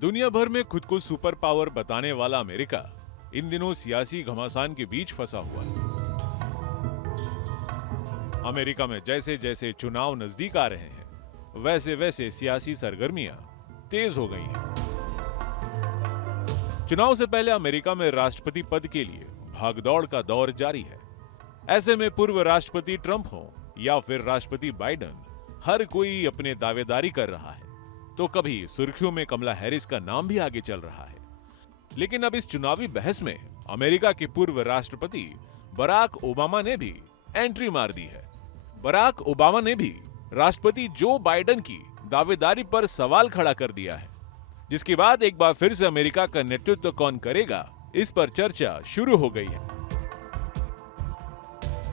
दुनिया भर में खुद को सुपर पावर बताने वाला अमेरिका इन दिनों सियासी घमासान के बीच फंसा हुआ है। अमेरिका में जैसे जैसे चुनाव नजदीक आ रहे हैं, वैसे वैसे सियासी सरगर्मियां तेज हो गई हैं। चुनाव से पहले अमेरिका में राष्ट्रपति पद के लिए भागदौड़ का दौर जारी है। ऐसे में पूर्व राष्ट्रपति ट्रंप हो या फिर राष्ट्रपति बाइडेन, हर कोई अपने दावेदारी कर रहा है। तो कभी सुर्खियों में कमला हैरिस का नाम भी आगे चल रहा है। लेकिन अब इस चुनावी बहस में अमेरिका के पूर्व राष्ट्रपति बराक ओबामा ने भी एंट्री मार दी है। बराक ओबामा ने भी राष्ट्रपति जो बाइडेन की दावेदारी पर सवाल खड़ा कर दिया है, जिसके बाद एक बार फिर से अमेरिका का नेतृत्व कौन करेगा, इस पर चर्चा शुरू हो गई है।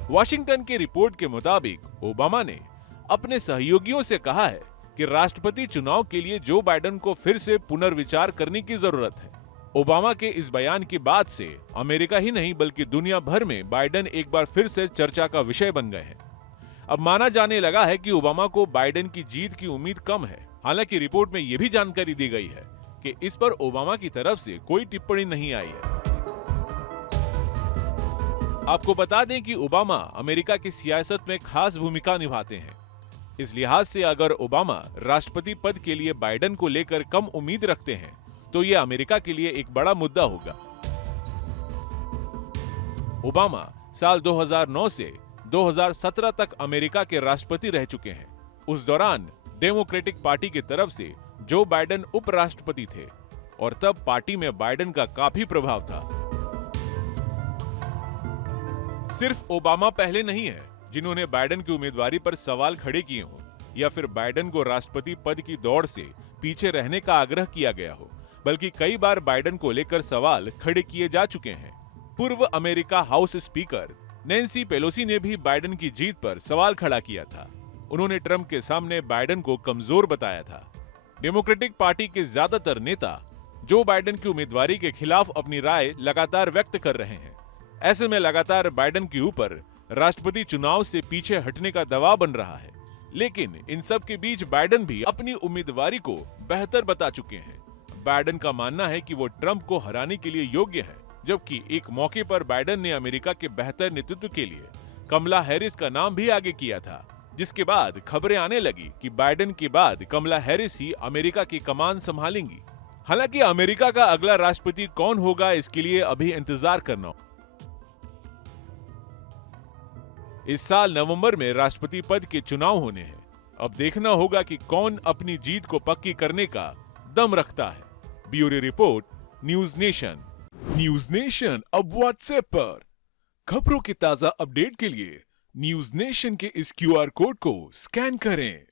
वॉशिंगटन की रिपोर्ट के मुताबिक ओबामा ने अपने सहयोगियों से कहा है कि राष्ट्रपति चुनाव के लिए जो बाइडेन को फिर से पुनर्विचार करने की जरूरत है। ओबामा के इस बयान के बाद से अमेरिका ही नहीं बल्कि दुनिया भर में बाइडेन एक बार फिर से चर्चा का विषय बन गए हैं। अब माना जाने लगा है कि ओबामा को बाइडेन की जीत की उम्मीद कम है। हालांकि रिपोर्ट में यह भी जानकारी दी गई है कि इस पर ओबामा की तरफ से कोई टिप्पणी नहीं आई है। आपको बता दें कि ओबामा अमेरिका की सियासत में खास भूमिका निभाते हैं। इस लिहाज से अगर ओबामा राष्ट्रपति पद के लिए बाइडेन को लेकर कम उम्मीद रखते हैं तो यह अमेरिका के लिए एक बड़ा मुद्दा होगा। ओबामा साल 2009 से 2017 तक अमेरिका के राष्ट्रपति रह चुके हैं। उस दौरान डेमोक्रेटिक पार्टी की तरफ से जो बाइडेन उपराष्ट्रपति थे और तब पार्टी में बाइडेन का काफी प्रभाव था। सिर्फ ओबामा पहले नहीं है जिन्होंने बाइडेन की उम्मीदवारी पर सवाल खड़े किए हों या फिर बाइडेन को राष्ट्रपति पद की दौड़ से पीछे रहने का आग्रह किया गया हो, बल्कि कई बार बाइडेन को लेकर सवाल खड़े किए जा चुके हैं। पूर्व America house speaker Nancy Pelosi ने भी बाइडेन की जीत पर सवाल खड़ा किया था। उन्होंने ट्रंप के सामने बाइडेन को कमजोर बताया था। डेमोक्रेटिक पार्टी के ज्यादातर नेता जो बाइडेन की उम्मीदवारी के खिलाफ अपनी राय लगातार व्यक्त कर रहे हैं। ऐसे में लगातार बाइडेन के ऊपर राष्ट्रपति चुनाव से पीछे हटने का दबाव बन रहा है। लेकिन इन सब के बीच बाइडेन भी अपनी उम्मीदवारी को बेहतर बता चुके हैं। बाइडेन का मानना है कि वो ट्रंप को हराने के लिए योग्य है, जबकि एक मौके पर बाइडेन ने अमेरिका के बेहतर नेतृत्व के लिए कमला हैरिस का नाम भी आगे किया था, जिसके बाद खबरें आने लगी कि बाइडेन के बाद कमला हैरिस ही अमेरिका की कमान संभालेंगी। हालांकि अमेरिका का अगला राष्ट्रपति कौन होगा, इसके लिए अभी इंतजार करना। इस साल नवंबर में राष्ट्रपति पद के चुनाव होने हैं। अब देखना होगा कि कौन अपनी जीत को पक्की करने का दम रखता है। Bureau report, news nation. News nation अब व्हाट्सएप पर। खबरों के ताजा अपडेट के लिए न्यूज नेशन के इस QR कोड को स्कैन करें।